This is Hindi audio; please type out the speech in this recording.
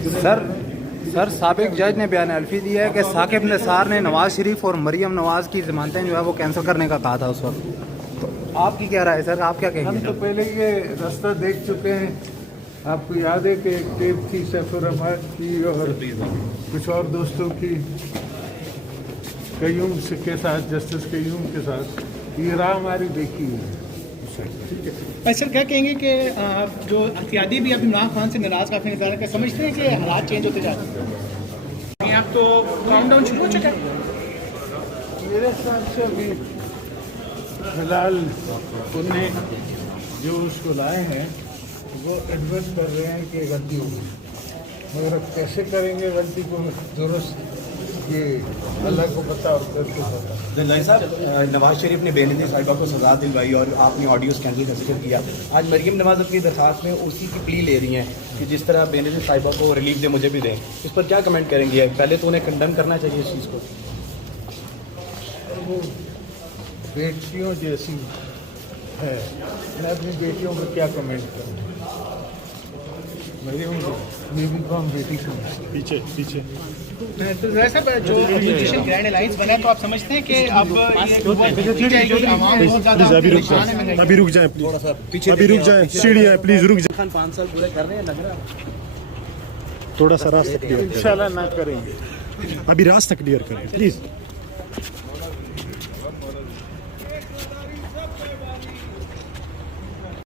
सर साबिक जज ने बयान अल्फी दिया है कि साकिब निसार ने नवाज शरीफ और मरियम नवाज की जमानतें जो है वो कैंसिल करने का कहा था उस वक्त। तो आपकी क्या राय है सर, आप क्या कहेंगे? हम तो पहले ये रास्ता देख चुके हैं। आपको याद है कि एक टेप थी सैफुर रहमान की और कुछ और दोस्तों की कयूम के साथ, जस्टिस कयूम के साथ, ये राह हमारी देखी है। ठीक है सर, क्या कहेंगे कि जो इत्यादी भी अब इमरान खान से नाराज काफ़ी नजर आ रहे हैं, समझते हैं कि हालात चेंज होते जा रहे हैं? आप तो काउंटडाउन शुरू हो चुका है मेरे हिसाब से। अभी फिलहाल उन्हें जो उसको लाए हैं वो एडवर्स कर रहे हैं कि गलती होगी, मगर अब कैसे करेंगे गलती को दुरुस्त, ये अल्लाह को पता और उसको पता। जज साहब, नवाज शरीफ ने बेनज़ीर साहिबा को सजा दिलवाई और आपने ऑडियो स्कैंडल का जिक्र किया। आज मरियम नवाज अपनी दरखास्त में उसी की प्ली ले रही हैं कि जिस तरह बेनज़ीर साहिबा को रिलीफ दे मुझे भी दें। इस पर क्या कमेंट करेंगे? पहले तो उन्हें कंडम करना चाहिए इस चीज़ को। वो बेटियों जैसी है, मैं अपनी बेटियों को क्या कमेंट करूँ? मरियम बेबी को हम बेटी समझते। पीछे तो जरा साहब, जो अपोजिशन ग्रैंड अलायंस बना है, तो आप समझते हैं कि अब अभी रुक जाए प्लीज, थोड़ा सा पीछे अभी रुक जाए, सीढ़ियाँ प्लीज रुक जाए, 5 साल पूरे कर रहे हैं, लग रहा है थोड़ा सा रास्ता क्लियर, इंशाल्लाह ना करेंगे। अभी रास्ता क्लियर करें प्लीज।